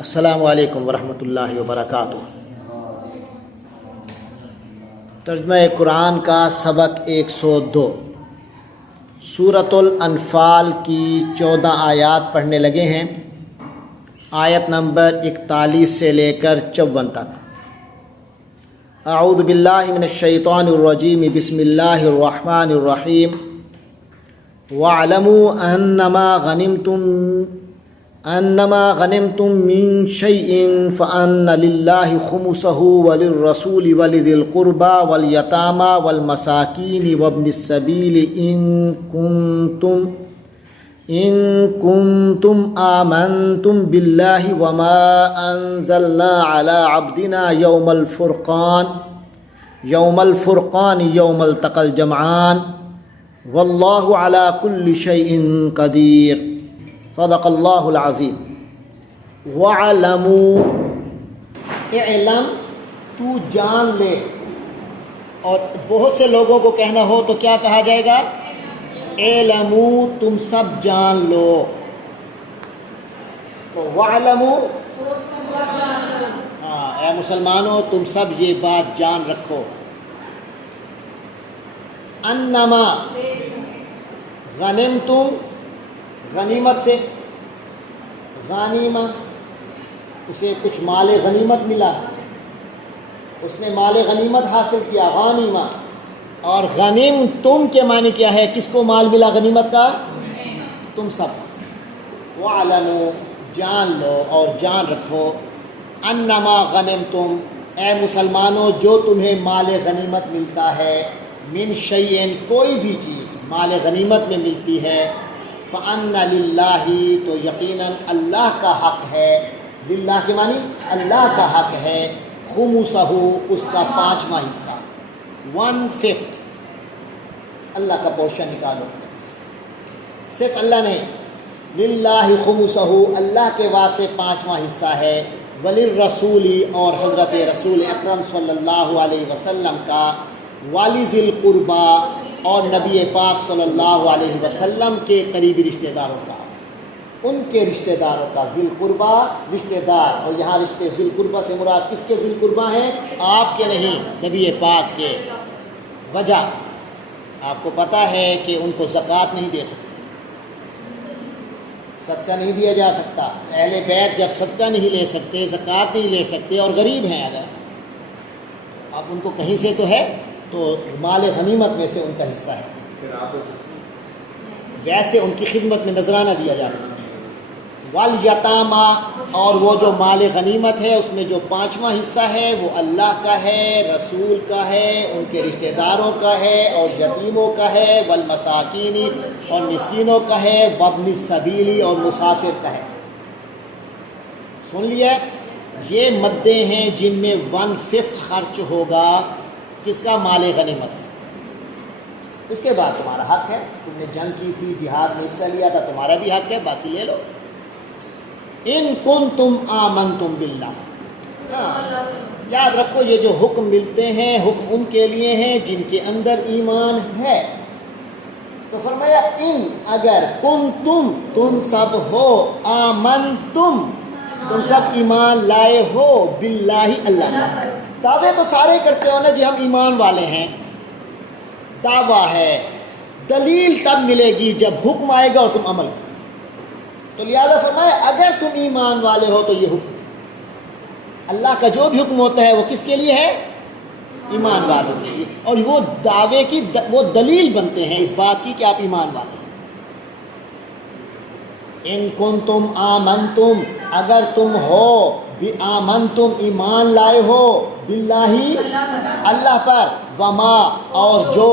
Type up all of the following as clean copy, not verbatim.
السلام علیکم ورحمۃ اللہ وبرکاتہ۔ ترجمہ قرآن کا سبق 102، سورۃ الانفال کی 14 آیات پڑھنے لگے ہیں، آیت نمبر 41 سے لے کر 54 تک۔ اعوذ باللہ من الشیطان الرجیم، بسم اللہ الرحمن الرحیم۔ وَاعْلَمُوا أَنَّمَا غَنِمْتُم مِّن شَيْءٍ فَأَنَّ لِلَّهِ خُمُسَهُ وَلِلرَّسُولِ وَلِذِي الْقُرْبَى وَالْيَتَامَى وَالْمَسَاكِينِ وَابْنِ السَّبِيلِ إِن كُنتُمْ آمَنتُم بِاللَّهِ وَمَا أَنزَلْنَا عَلَى عَبْدِنَا يَوْمَ الْفُرْقَانِ يَوْمَ الْتَقَى الْجَمْعَانِ وَاللَّهُ عَلَى كُلِّ شَيْءٍ قَدِيرٌ۔ صدق اللہ العظیم۔ وَعَلَمُوا، اعلم تو جان لے، اور بہت سے لوگوں کو کہنا ہو تو کیا کہا جائے گا؟ اعلموا، تم سب جان لو۔ تو وَعَلَمُوا، اے مسلمانوں تم سب یہ بات جان رکھو، انما غنمتم، غنیمت سے غانیمہ، اسے کچھ مال غنیمت ملا، اس نے مال غنیمت حاصل کیا، غانیمہ۔ اور غنیم تم کے معنی کیا ہے؟ کس کو مال ملا غنیمت کا؟ تم سب۔ وَعْلَمُوا، جان لو اور جان رکھو، انما غنمتم، اے مسلمانوں جو تمہیں مال غنیمت ملتا ہے، من شیئن، کوئی بھی چیز مال غنیمت میں ملتی ہے، فَأَنَّ لِلَّهِ، تو یقیناً اللہ کا حق ہے، للہ کے معنی اللہ کا حق ہے، خُمُسَہُ، اس کا 5واں حصہ، 1/5 اللہ کا پورشن نکالو، صرف اللہ نہیں، للہ خُمُسَہُ، اللہ کے واسطے 5واں حصہ ہے، وَلِلرَّسُولِ، اور حضرت رسول اکرم صلی اللہ علیہ وسلم کا، وَلِذِي الْقُرْبَى، اور نبی پاک صلی اللہ علیہ وسلم کے قریبی رشتہ داروں کا، ان کے رشتہ داروں کا، ذی القربہ رشتہ دار، اور یہاں رشتے ذی القربہ سے مراد کس کے ذی القربہ ہیں؟ آپ کے نہیں، نبی پاک کے۔ وجہ آپ کو پتہ ہے کہ ان کو زکوٰۃ نہیں دے سکتے، صدقہ نہیں دیا جا سکتا، اہل بیت جب صدقہ نہیں لے سکتے، زکوٰۃ نہیں لے سکتے، اور غریب ہیں، اگر آپ ان کو کہیں سے تو ہے تو مال غنیمت میں سے ان کا حصہ ہے، ویسے ان کی خدمت میں نذرانہ دیا جا سکتا ہے۔ والیتاما، اور وہ جو مال غنیمت ہے اس میں جو 5واں حصہ ہے وہ اللہ کا ہے، رسول کا ہے، ان کے رشتہ داروں کا ہے، اور یتیموں کا ہے، والمساکین، اور مسکینوں کا ہے، وابن السبیل، اور مسافر کا ہے۔ سن لیا، یہ مدیں ہیں جن میں 1/5 خرچ ہوگا، کس کا؟ مال غنیمت۔ اس کے بعد تمہارا حق ہے، تم نے جنگ کی تھی، جہاد میں حصہ لیا تھا، تمہارا بھی حق ہے، باقی لے لو۔ ان کنتم آمنتم باللہ، یاد رکھو یہ جو حکم ملتے ہیں حکم ان کے لیے ہیں جن کے اندر ایمان ہے۔ تو فرمایا ان، اگر، کنتم، تم سب ہو، آمنتم، تم سب ایمان لائے ہو، باللہ، اللہ کا۔ دعوے تو سارے کرتے ہو نا جی ہم ایمان والے ہیں، دعویٰ ہے، دلیل تب ملے گی جب حکم آئے گا اور تم عمل کرو۔ تو لہٰذا فرمایا اگر تم ایمان والے ہو تو یہ حکم ہے، اللہ کا جو بھی حکم ہوتا ہے وہ کس کے لیے ہے؟ ایمان والوں کے لیے، اور وہ دعوے کی وہ دلیل بنتے ہیں اس بات کی کہ آپ ایمان والے ہیں۔ ان کنتم آمنتم، اگر تم ہو، آمنتم، ایمان لائے ہو، باللہ، اللہ پر، وما، اور جو،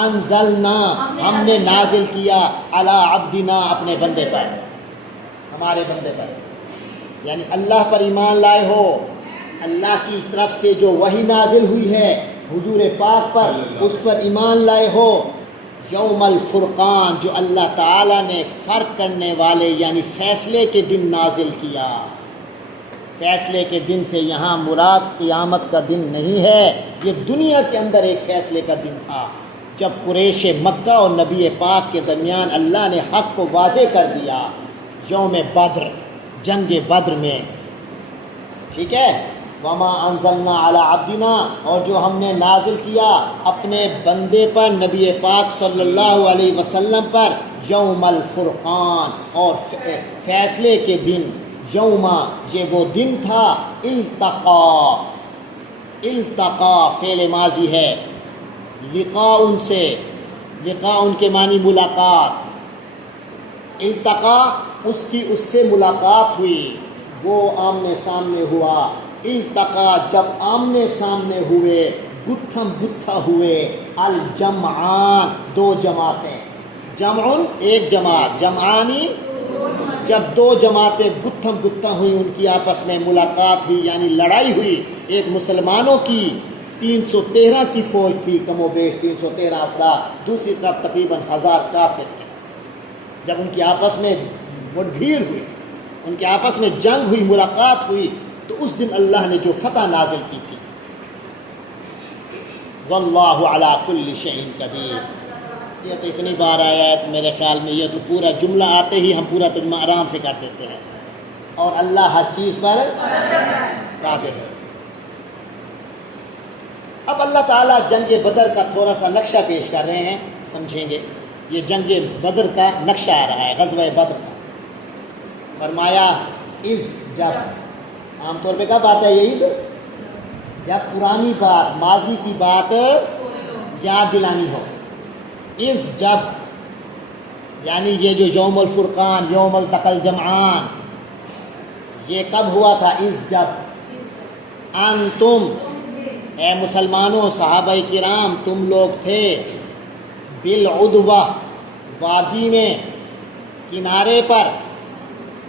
انزلنا، ہم نے نازل کیا، علی عبدنا، اپنے بندے پر، ہمارے بندے پر، یعنی اللہ پر ایمان لائے ہو، اللہ کی طرف سے جو وحی نازل ہوئی ہے حضور پاک پر، اس پر ایمان لائے ہو، یوم الفرقان، جو اللہ تعالیٰ نے فرق کرنے والے یعنی فیصلے کے دن نازل کیا۔ فیصلے کے دن سے یہاں مراد قیامت کا دن نہیں ہے، یہ دنیا کے اندر ایک فیصلے کا دن تھا، جب قریش مکہ اور نبی پاک کے درمیان اللہ نے حق کو واضح کر دیا۔ یوم بدر، جنگ بدر میں ٹھیک ہے، وما انزلنا علی عبدنا، اور جو ہم نے نازل کیا اپنے بندے پر نبی پاک صلی اللہ علیہ وسلم پر یوم الفرقان، اور فیصلے کے دن، یوما یہ وہ دن تھا، التقا فعل ماضی ہے، لقاء ان سے، لقاء ان کے معنی ملاقات، التقا اس سے ملاقات ہوئی، وہ آمنے سامنے ہوا، التقا جب آمنے سامنے ہوئے، گتھم گتھا ہوئے، الجمعان دو جماعتیں، جمعن ایک جماعت، جمعانی جب دو جماعتیں گتھم گتھا ہوئی، ان کی آپس میں ملاقات ہوئی یعنی لڑائی ہوئی، ایک مسلمانوں کی 313 کی فوج تھی، کم و بیش 313 افراد، دوسری طرف تقریباً 1000 کافر تھے، جب ان کی آپس میں مٹ بھیڑ ہوئی، ان کے آپس میں جنگ ہوئی، ملاقات ہوئی، تو اس دن اللہ نے جو فتح نازل کی تھی، واللہ علی کل شیء قدیر، یہ تو اتنی بار آیا ہے کہ میرے خیال میں یہ تو پورا جملہ آتے ہی ہم پورا ترجمہ آرام سے کر دیتے ہیں، اور اللہ ہر چیز پر قادر ہے۔ اب اللہ تعالیٰ جنگ بدر کا تھوڑا سا نقشہ پیش کر رہے ہیں، سمجھیں گے، یہ جنگ بدر کا نقشہ آ رہا ہے، غزوہ بدر کا۔ فرمایا از، جب، عام طور پہ کب آتا ہے یہ از؟ جب پرانی بات، ماضی کی بات یاد دلانی ہو، از جب، یعنی یہ جو یوم الفرقان، یوم التقى الجمعان، یہ کب ہوا تھا؟ از جب، انتم اے مسلمانوں، صحابہ کرام، تم لوگ تھے، بالعدوہ وادی میں، کنارے پر،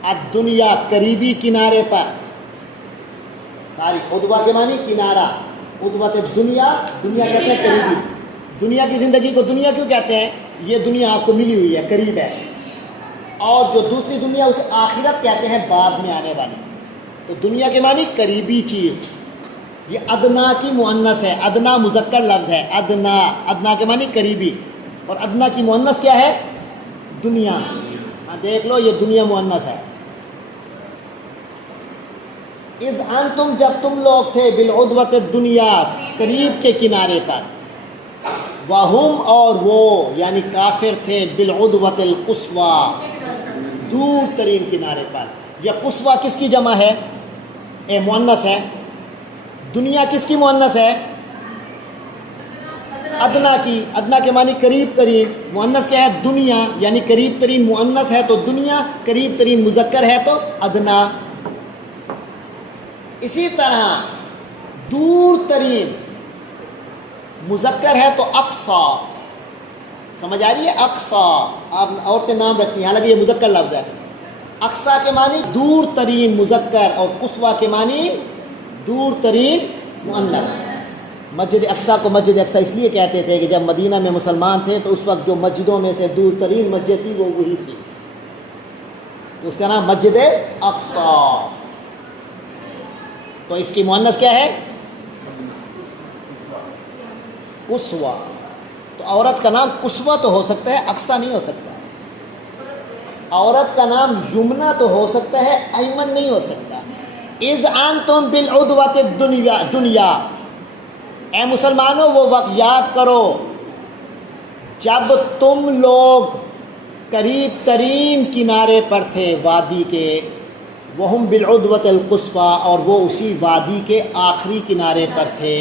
الدنیا قریبی کنارے پر، ساری عدوہ کے معنی کنارہ، عدوۃ الدنیا، دنیا کہتے ہیں قریبی، دنیا کی زندگی کو دنیا کیوں کہتے ہیں؟ یہ دنیا آپ کو ملی ہوئی ہے، قریب ہے، اور جو دوسری دنیا اسے آخرت کہتے ہیں، بعد میں آنے والی، تو دنیا کے معنی قریبی چیز، یہ ادنا کی مؤنث ہے، ادنا مذکر لفظ ہے، ادنا، ادنا کے معنی قریبی، اور ادنا کی مؤنث کیا ہے؟ دنیا، ہاں دیکھ لو یہ دنیا مؤنث ہے۔ اذ انتم جب تم لوگ تھے، بالعدوۃ الدنیا قریب کے کنارے پر، وہم اور وہ یعنی کافر تھے، بالعدوۃ القصویٰ دور ترین کنارے پر۔ یہ قصویٰ کس کی جمع ہے؟ مؤنث ہے۔ دنیا کس کی مؤنث ہے؟ ادنا کی، ادنا کے معنی قریب ترین، مؤنث کیا ہے؟ دنیا، یعنی قریب ترین مؤنث ہے تو دنیا، قریب ترین مذکر ہے تو ادنا۔ اسی طرح دور ترین مذکر ہے تو اقصا، سمجھ آ رہی ہے؟ اقصا، آپ عورتیں نام رکھتی ہیں حالانکہ یہ مذکر لفظ ہے۔ اقصا کے معنی دور ترین مذکر، اور قصویٰ کے معنی دور ترین مؤنث۔ مسجد اقصا کو مسجد اقصا اس لیے کہتے تھے کہ جب مدینہ میں مسلمان تھے تو اس وقت جو مسجدوں میں سے دور ترین مسجد تھی وہ وہی تھی، تو اس کا نام مسجد اقصا۔ تو اس کی مؤنث کیا ہے؟ قصویٰ۔ تو عورت کا نام قصویٰ تو ہو سکتا ہے، اقصا نہیں ہو سکتا۔ عورت کا نام یمنا تو ہو سکتا ہے، ایمن نہیں ہو سکتا۔ اذ انتم بالعدوۃ الدنیا، اے مسلمانوں وہ وقت یاد کرو جب تم لوگ قریب ترین کنارے پر تھے وادی کے، وہم بالعدوۃ القصویٰ، اور وہ اسی وادی کے آخری کنارے پر تھے،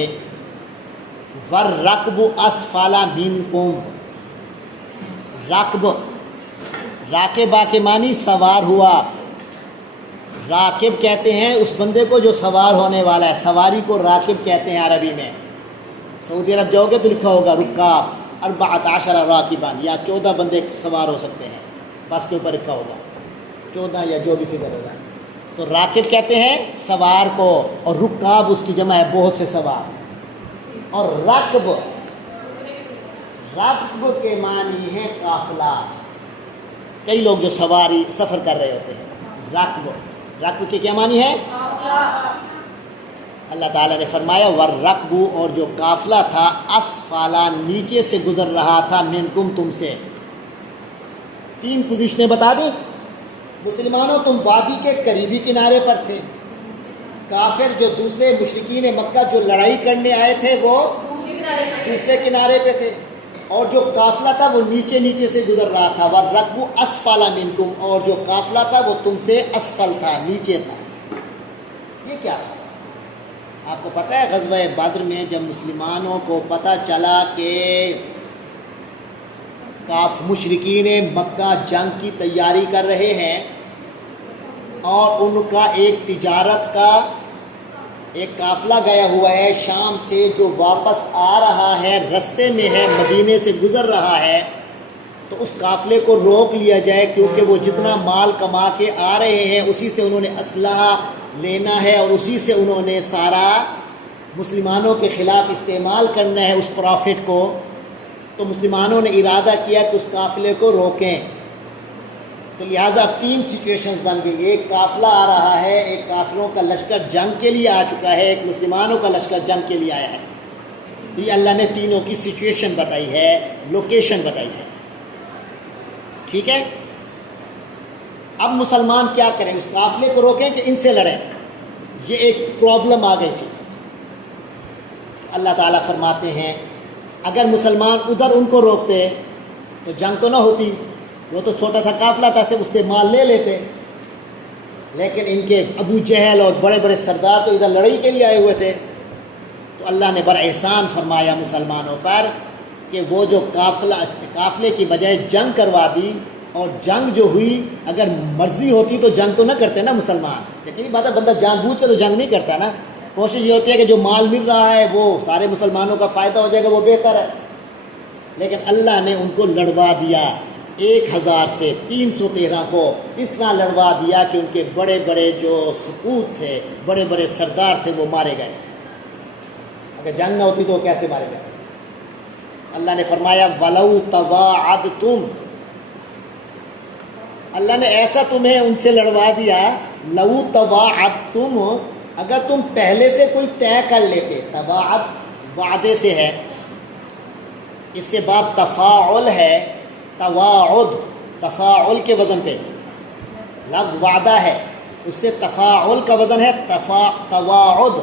والرکب اسفل منکم، رکب، راکبہ کے معنی سوار ہوا، راکب کہتے ہیں اس بندے کو جو سوار ہونے والا ہے، سواری کو راکب کہتے ہیں عربی میں۔ سعودی عرب جاؤ گے تو لکھا ہوگا رکاب 14 راکبان، یا 14 بندے سوار ہو سکتے ہیں، بس کے اوپر لکھا ہوگا 14 یا جو بھی فگر ہوگا۔ تو راکب کہتے ہیں سوار کو، اور رکاب اس کی جمع ہے بہت سے سوار۔ اور رکب، رکب کے معنی ہے قافلہ، کئی لوگ جو سواری سفر کر رہے ہوتے ہیں، رکب، رکب کے کیا معنی ہے؟ اللہ تعالیٰ نے فرمایا والرکب، اور جو قافلہ تھا، اسفلا نیچے سے گزر رہا تھا، منکم تم سے۔ 3 پوزیشنیں بتا دیں۔ مسلمانوں تم وادی کے قریبی کنارے پر تھے، کافر جو دوسرے مشرکین مکہ جو لڑائی کرنے آئے تھے وہ دوسرے کنارے پہ تھے، اور جو قافلہ تھا وہ نیچے نیچے سے گزر رہا تھا، وَالرَّكْبُ أَسْفَلَ مِنْكُمْ، اور جو قافلہ تھا وہ تم سے اسفل تھا، نیچے تھا۔ یہ کیا تھا؟ آپ کو پتہ ہے غزوہ بدر میں جب مسلمانوں کو پتہ چلا کہ مشرکین مکہ جنگ کی تیاری کر رہے ہیں، اور ان کا ایک تجارت کا ایک قافلہ گیا ہوا ہے شام سے جو واپس آ رہا ہے، رستے میں ہے، مدینے سے گزر رہا ہے، تو اس قافلے کو روک لیا جائے، کیونکہ وہ جتنا مال کما کے آ رہے ہیں اسی سے انہوں نے اسلحہ لینا ہے، اور اسی سے انہوں نے سارا مسلمانوں کے خلاف استعمال کرنا ہے اس پرافٹ کو۔ تو مسلمانوں نے ارادہ کیا کہ اس قافلے کو روکیں، تو لہٰذا اب 3 سچویشنز بن گئی، ایک قافلہ آ رہا ہے، ایک کافروں کا لشکر جنگ کے لیے آ چکا ہے، ایک مسلمانوں کا لشکر جنگ کے لیے آیا ہے۔ یہ اللہ نے تینوں کی سچویشن بتائی ہے، لوکیشن بتائی ہے، ٹھیک ہے۔ اب مسلمان کیا کریں؟ اس قافلے کو روکیں کہ ان سے لڑیں؟ یہ ایک پرابلم آ گئی تھی۔ اللہ تعالیٰ فرماتے ہیں اگر مسلمان ادھر ان کو روکتے تو جنگ تو نہ ہوتی، وہ تو چھوٹا سا قافلہ تھا، صرف اس سے مال لے لیتے، لیکن ان کے ابو جہل اور بڑے بڑے سردار تو ادھر لڑائی کے لیے آئے ہوئے تھے۔ تو اللہ نے بڑا احسان فرمایا مسلمانوں پر کہ وہ جو قافلے کی بجائے جنگ کروا دی، اور جنگ جو ہوئی، اگر مرضی ہوتی تو جنگ تو نہ کرتے نا مسلمان، لیکن یہ بات ہے بندہ جان بوجھ کے تو جنگ نہیں کرتا نا، کوشش یہ ہوتی ہے کہ جو مال مل رہا ہے وہ سارے مسلمانوں کا فائدہ ہو جائے گا، وہ بہتر ہے۔ لیکن اللہ نے ان کو لڑوا دیا، 1000 سے 313 کو اس طرح لڑوا دیا کہ ان کے بڑے بڑے جو سپوت تھے، بڑے بڑے سردار تھے، وہ مارے گئے۔ اگر جنگ نہ ہوتی تو وہ کیسے مارے گئے؟ اللہ نے فرمایا وَلَوْ تَوَاعَدْتُمْ، اللہ نے ایسا تمہیں ان سے لڑوا دیا، لَوْ تَوَاعَدْتُمْ، اگر تم پہلے سے کوئی طے کر لیتے، تواعد وعدے سے ہے، اس سے باب تفاعل ہے، تواعد تفاعل کے وزن پہ، لفظ وعدہ ہے، اس سے تفاعل کا وزن ہے تواعد۔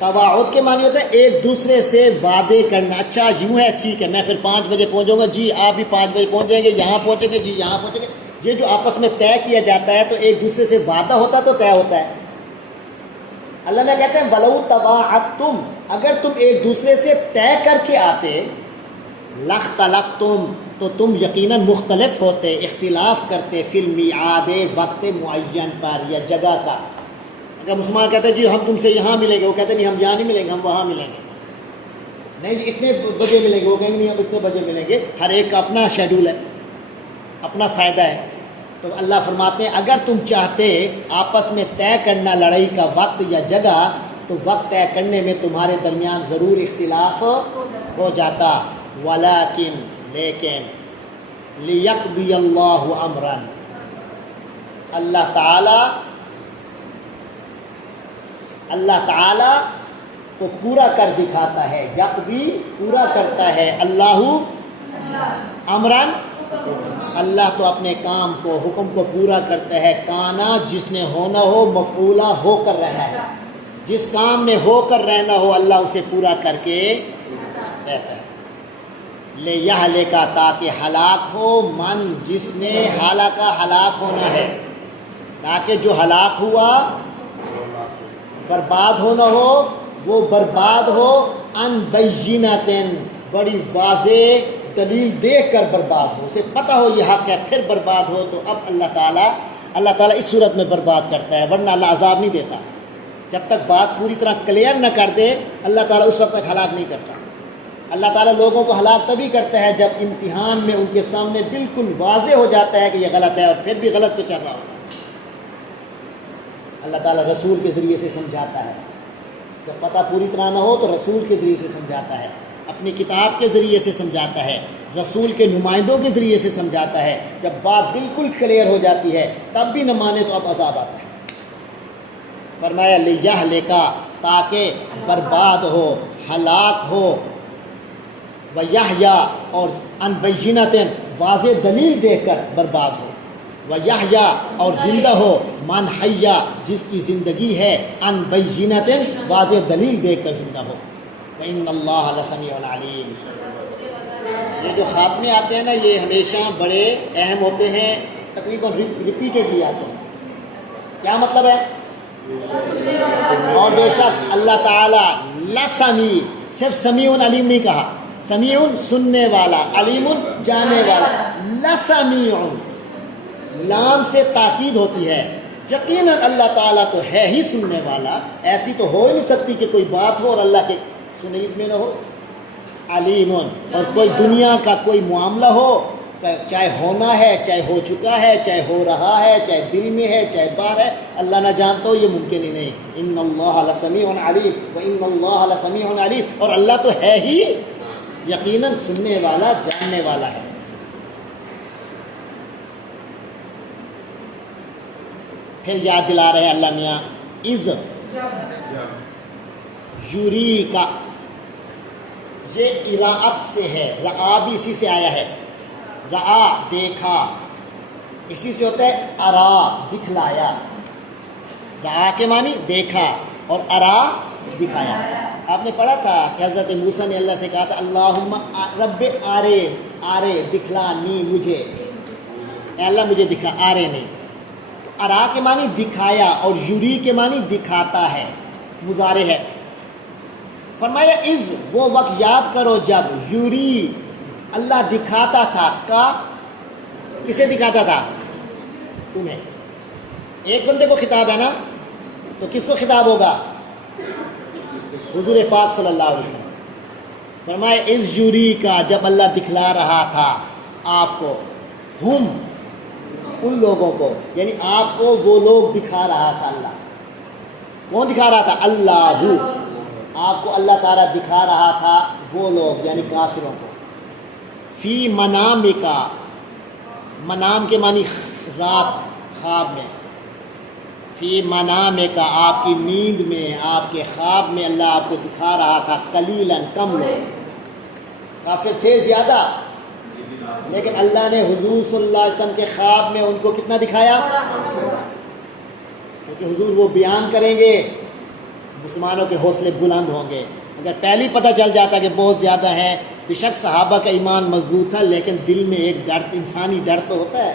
تواعد کے معنی ہوتا ہے ایک دوسرے سے وعدے کرنا، اچھا یوں ہے، ٹھیک ہے، میں پھر 5 بجے پہنچوں گا، جی آپ بھی 5 بجے پہنچ جائیں گے، یہاں پہنچیں گے، جی یہاں پہنچیں گے۔ یہ جو آپس میں طے کیا جاتا ہے تو ایک دوسرے سے وعدہ ہوتا تو طے ہوتا ہے۔ اللہ نے کہتے ہیں وَلَوْ تَوَاعَدْتُمْ، اگر تم ایک دوسرے سے طے کر کے آتے، لَاخْتَلَفْتُمْ، تو تم یقیناً مختلف ہوتے، اختلاف کرتے، فی المیعاد، وقت معین پر یا جگہ کا۔ اگر مسلمان کہتے ہیں جی ہم تم سے یہاں ملیں گے، وہ کہتے ہیں نہیں ہم یہاں نہیں ملیں گے، ہم وہاں ملیں گے، نہیں جی اتنے بجے ملیں گے، وہ کہیں گے نہیں ہم اتنے بجے ملیں گے۔ ہر ایک کا اپنا شیڈول ہے، اپنا فائدہ ہے۔ تو اللہ فرماتے ہیں اگر تم چاہتے آپس میں طے کرنا لڑائی کا وقت یا جگہ، تو وقت طے کرنے میں تمہارے درمیان ضرور اختلاف ہو جاتا، ولیکن، لیکن، لیقضی اللہ امرا، اللہ تعالی تو پورا کر دکھاتا ہے، یقضی پورا کرتا ہے، اللہ امرا، اللہ تو اپنے کام کو، حکم کو پورا کرتا ہے، کانا جس نے ہونا ہو، مفعولہ ہو کر رہنا ہے، جس کام نے ہو کر رہنا ہو اللہ اسے پورا کر کے رہتا ہے۔ لے یہ لے کا تاکہ ہلاک ہو، من جس نے ہلاک ہونا ہے، تاکہ جو ہلاک ہوا برباد ہونا ہو، وہ برباد ہو، ان بینتن، بڑی واضح دلیل دیکھ کر برباد ہو، اسے پتہ ہو یہ حق ہے پھر برباد ہو۔ تو اب اللہ تعالیٰ اس صورت میں برباد کرتا ہے، ورنہ اللہ عذاب نہیں دیتا۔ جب تک بات پوری طرح کلیئر نہ کر دے اللہ تعالیٰ اس وقت تک ہلاک نہیں کرتا۔ اللہ تعالیٰ لوگوں کو ہلاک تبھی کرتا ہے جب امتحان میں ان کے سامنے بالکل واضح ہو جاتا ہے کہ یہ غلط ہے، اور پھر بھی غلط پہ چل رہا ہوتا ہے۔ اللہ تعالیٰ رسول کے ذریعے سے سمجھاتا ہے، جب پتہ پوری طرح نہ ہو تو رسول کے ذریعے سے سمجھاتا ہے، اپنی کتاب کے ذریعے سے سمجھاتا ہے، رسول کے نمائندوں کے ذریعے سے سمجھاتا ہے۔ جب بات بالکل کلیئر ہو جاتی ہے تب بھی نہ مانے تو اب عذاب آتا ہے۔ فرمایا لیہلکا، تاکہ برباد ہو، ہلاک ہو، ویحیا، اور ان بینۃ، واضح دلیل دیکھ کر برباد ہو۔ وَيَحْيَا اور زندہ ہو من حیا جس کی زندگی ہے ان بینۃ واضح دلیل دیکھ کر زندہ ہو. وَإِنَّ اللَّهَ لَسَمِيعٌ عَلِيمٌ. یہ جو خاتمے آتے ہیں نا یہ ہمیشہ بڑے اہم ہوتے ہیں، تقریباً ریپیٹڈلی آتے ہیں. کیا مطلب ہے؟ اور بے شک اللہ تعالیٰ لسمیع، صرف سمیع علیم نہیں کہا، سمیع سننے والا، علیم جاننے والا. لسمیع لام سے تاکید ہوتی ہے، یقیناً اللہ تعالیٰ تو ہے ہی سننے والا، ایسی تو ہو ہی نہیں سکتی کہ کوئی بات ہو اور اللہ کے سنید میں نہ ہو. علیم، اور کوئی دنیا کا کوئی معاملہ ہو، چاہے ہونا ہے، چاہے ہو چکا ہے، چاہے ہو رہا ہے، چاہے دل میں ہے، چاہے باہر ہے، اللہ نہ جانتا ہو، یہ ممکن ہی نہیں. ان اللہ لسمیع علیم وان اللہ لسمیع علیم. اور اللہ تو ہے ہی یقیناً سننے والا، جاننے والا ہے. پھر یاد دلا رہے ہیں اللہ میاں از یوری کا، یہ اراءت سے ہے، رعا بھی اسی سے آیا ہے. رعا دیکھا، اسی سے ہوتا ہے ارا دکھلایا. رعا کے معنی دیکھا اور ارا دکھایا. آپ نے پڑھا تھا کہ حضرت موسیٰ نے اللہ سے کہا تھا اللہم رب آرے، آرے دکھلا نی مجھے، اے اللہ مجھے دکھا، آرے نہیں. ارا کے معنی دکھایا اور یوری کے معنی دکھاتا ہے، مضارع ہے. فرمایا از وہ وقت یاد کرو جب یوری اللہ دکھاتا تھا. کا کسے دکھاتا تھا؟ تمہیں. ایک بندے کو خطاب ہے نا، تو کس کو خطاب ہوگا؟ حضور پاک صلی اللہ علیہ وسلم. فرمایا از یوری کا، جب اللہ دکھلا رہا تھا آپ کو، ہم ان لوگوں کو، یعنی آپ کو وہ لوگ دکھا رہا تھا. اللہ کون دکھا رہا تھا؟ اللہ. آپ کو اللہ تعالیٰ دکھا رہا تھا وہ لوگ یعنی کافروں کو. فی منام کا، منام کے معنی رات، خواب میں. فی منام کا آپ کی نیند میں، آپ کے خواب میں اللہ آپ کو دکھا رہا تھا. قلیلاً کم لوگ، کافر تھے زیادہ، لیکن اللہ نے حضور صلی اللہ علیہ وسلم کے خواب میں ان کو کتنا دکھایا؟ کیونکہ حضور وہ بیان کریں گے، مسلمانوں کے حوصلے بلند ہوں گے. اگر پہلے پتہ چل جاتا کہ بہت زیادہ ہیں، بے شک صحابہ کا ایمان مضبوط تھا لیکن دل میں ایک ڈر، انسانی ڈر تو ہوتا ہے.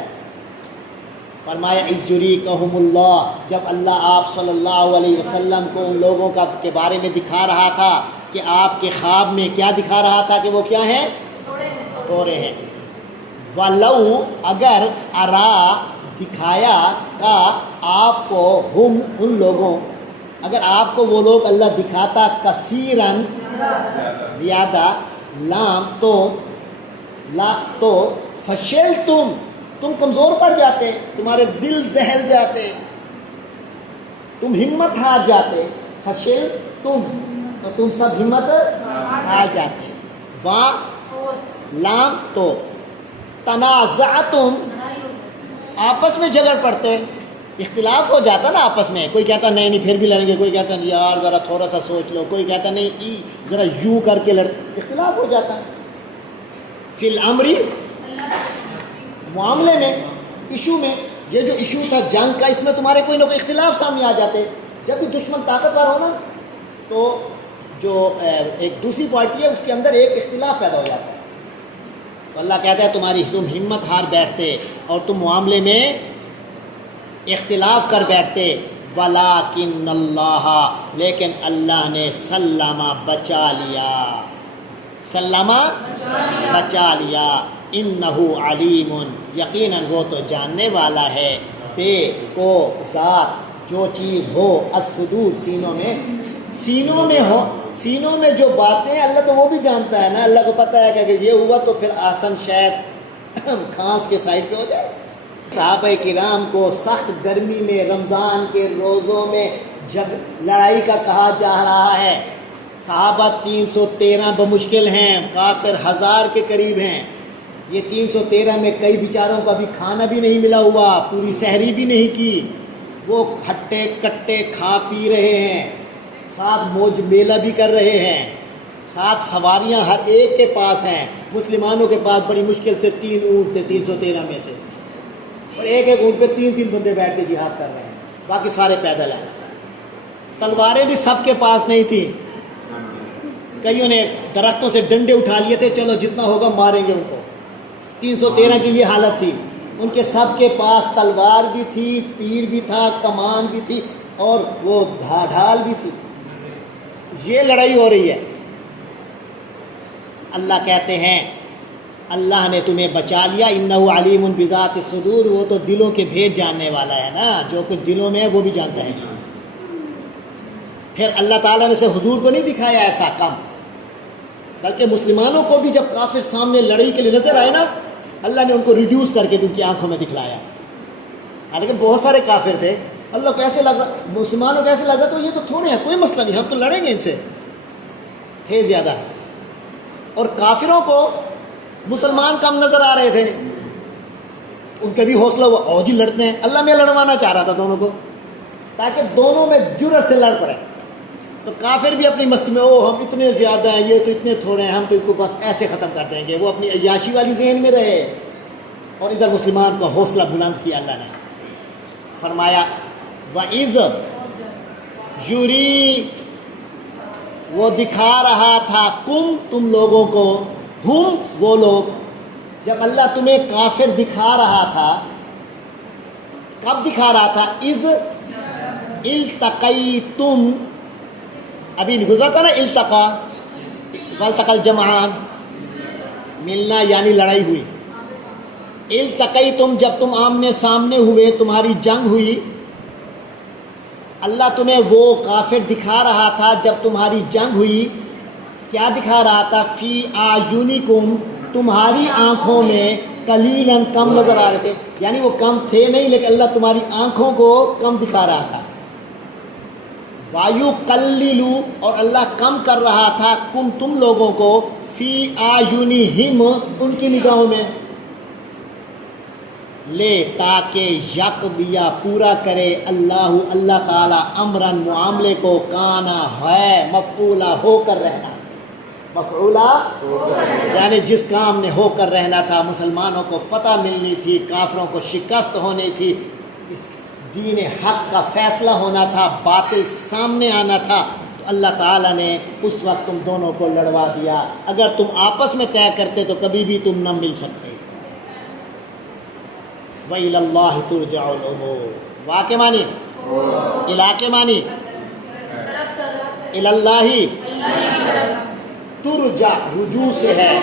فرمایا از یریکہم اللہ، جب اللہ آپ صلی اللہ علیہ وسلم کو ان لوگوں کے بارے میں دکھا رہا تھا کہ آپ کے خواب میں کیا دکھا رہا تھا کہ وہ کیا ہیں؟ تورے ہیں. وَلَوْ اگر ارا دکھایا کا آپ کو، ہم ان لوگوں، اگر آپ کو وہ لوگ اللہ دکھاتا کثیراً زیادہ، لام تو لا تو فشل تم کمزور پڑ جاتے، تمہارے دل دہل جاتے، تم ہمت ہار جاتے. فشل تو تم سب ہمت ہار جاتے. وہاں لام تو تنازعتم آپس میں جھگڑ پڑتے، اختلاف ہو جاتا نا آپس میں. کوئی کہتا نہیں نہیں پھر بھی لڑیں گے، کوئی کہتا یار ذرا تھوڑا سا سوچ لو، کوئی کہتا نہیں ذرا یوں کر کے اختلاف ہو جاتا ہے. فی الامری معاملے میں، ایشو میں، یہ جو ایشو تھا جنگ کا، اس میں تمہارے کوئی نہ کوئی اختلاف سامنے آ جاتے. جب بھی دشمن طاقتور ہو نا تو جو ایک دوسری پارٹی ہے اس کے اندر ایک اختلاف پیدا ہو جاتا ہے. تو اللہ کہتا ہے تم ہمت ہار بیٹھتے اور تم معاملے میں اختلاف کر بیٹھتے. وَلَٰكِنَّ اللَّهَ لیکن اللہ نے سلمہ بچا لیا، سلمہ بچا لیا. اِنَّهُ عَلِيمٌ یقیناً وہ تو جاننے والا ہے، بے کو ذات جو چیز ہو، الصدور سینوں میں ہو، سینوں میں جو باتیں اللہ تو وہ بھی جانتا ہے نا. اللہ کو پتہ ہے کہ اگر یہ ہوا تو پھر آسن شاید کھانس کے سائڈ پہ ہو جائے. صحابہ کرام کو سخت گرمی میں، رمضان کے روزوں میں لڑائی کا کہا جا رہا ہے. صحابہ 313 بمشکل ہیں، کافر 1000 کے قریب ہیں. یہ 313 میں کئی بیچاروں کا بھی کھانا بھی نہیں ملا ہوا، پوری سحری بھی نہیں کی. وہ کھٹے کٹے کھا پی رہے ہیں، ساتھ موج میلہ بھی کر رہے ہیں، ساتھ سواریاں ہر ایک کے پاس ہیں. مسلمانوں کے پاس بڑی مشکل سے 3 اونٹ تھے 313 میں سے. اور ایک ایک اونٹ پہ 3 بندے بیٹھ کے جہاد کر رہے ہیں، باقی سارے پیدل ہیں۔ تلواریں بھی سب کے پاس نہیں تھیں، کئیوں نے درختوں سے ڈنڈے اٹھا لیے تھے، چلو جتنا ہوگا ماریں گے ان کو۔ 313 کی یہ حالت تھی، ان کے سب کے پاس تلوار بھی تھی، تیر بھی تھا، کمان بھی تھی، اور وہ ڈھال بھی تھی۔ یہ لڑائی ہو رہی ہے۔ اللہ کہتے ہیں اللہ نے تمہیں بچا لیا، انہ علیم بذات الصدور، وہ تو دلوں کے بھید جاننے والا ہے نا، جو کچھ دلوں میں ہے وہ بھی جانتا ہے۔ پھر اللہ تعالیٰ نے سے حضور کو نہیں دکھایا ایسا کم، بلکہ مسلمانوں کو بھی جب کافر سامنے لڑائی کے لیے نظر آئے نا، اللہ نے ان کو ریڈیوس کر کے ان کی آنکھوں میں دکھلایا۔ حالانکہ بہت سارے کافر تھے، اللہ کو ایسے لگ رہا، مسلمانوں کو ایسے لگ رہا تو یہ تو تھوڑے ہیں، کوئی مسئلہ نہیں، ہم تو لڑیں گے ان سے، تھے زیادہ۔ اور کافروں کو مسلمان کم نظر آ رہے تھے، ان کا بھی حوصلہ ہوا، او جی لڑتے ہیں۔ اللہ میں لڑوانا چاہ رہا تھا دونوں کو، تاکہ دونوں میں جرأت سے لڑ پڑے۔ تو کافر بھی اپنی مستی میں، او ہم اتنے زیادہ ہیں، یہ تو اتنے تھوڑے ہیں، ہم تو ان کو بس ایسے ختم کر دیں گے، وہ اپنی عیاشی والی ذہن میں رہے۔ اور ادھر مسلمان کا حوصلہ بلند کیا اللہ نے، فرمایا وَإِذْ یُری، وہ دکھا رہا تھا، تم لوگوں کو، ہم وہ لوگ، جب اللہ تمہیں کافر دکھا رہا تھا، کب دکھا رہا تھا؟ اذ التقیتم، ابھی نہیں گزرا تھا نا، التقا والتقى الجمعان، ملنا یعنی لڑائی ہوئی۔ التقیتم، جب تم آمنے سامنے ہوئے، تمہاری جنگ ہوئی، اللہ تمہیں وہ کافر دکھا رہا تھا جب تمہاری جنگ ہوئی۔ کیا دکھا رہا تھا؟ فی اعینکم، تمہاری آنکھوں میں، قلیلاً، کم نظر آ رہے تھے، یعنی وہ کم تھے نہیں، لیکن اللہ تمہاری آنکھوں کو کم دکھا رہا تھا۔ وَيُقَلِّلُ، اور اللہ کم کر رہا تھا، تم لوگوں کو، فی اعینہم، ان کی نگاہوں میں، لے تاکہ یقضیا، پورا کرے، اللہ تعالیٰ، امراً، معاملے کو، کانا، ہے، مفعولا، ہو کر رہنا، مفعولا یعنی جس کام نے ہو کر رہنا تھا، مسلمانوں کو فتح ملنی تھی، کافروں کو شکست ہونی تھی، اس دین حق کا فیصلہ ہونا تھا، باطل سامنے آنا تھا، تو اللہ تعالیٰ نے اس وقت تم دونوں کو لڑوا دیا۔ اگر تم آپس میں طے کرتے تو کبھی بھی تم نہ مل سکتے۔ وَإِلَى اللَّهِ تُرْجَعُ الْأُمُورُ، واقع مانی، علاقے مانی، إِلَى اللَّهِ ترجع، رجوع سے ہے،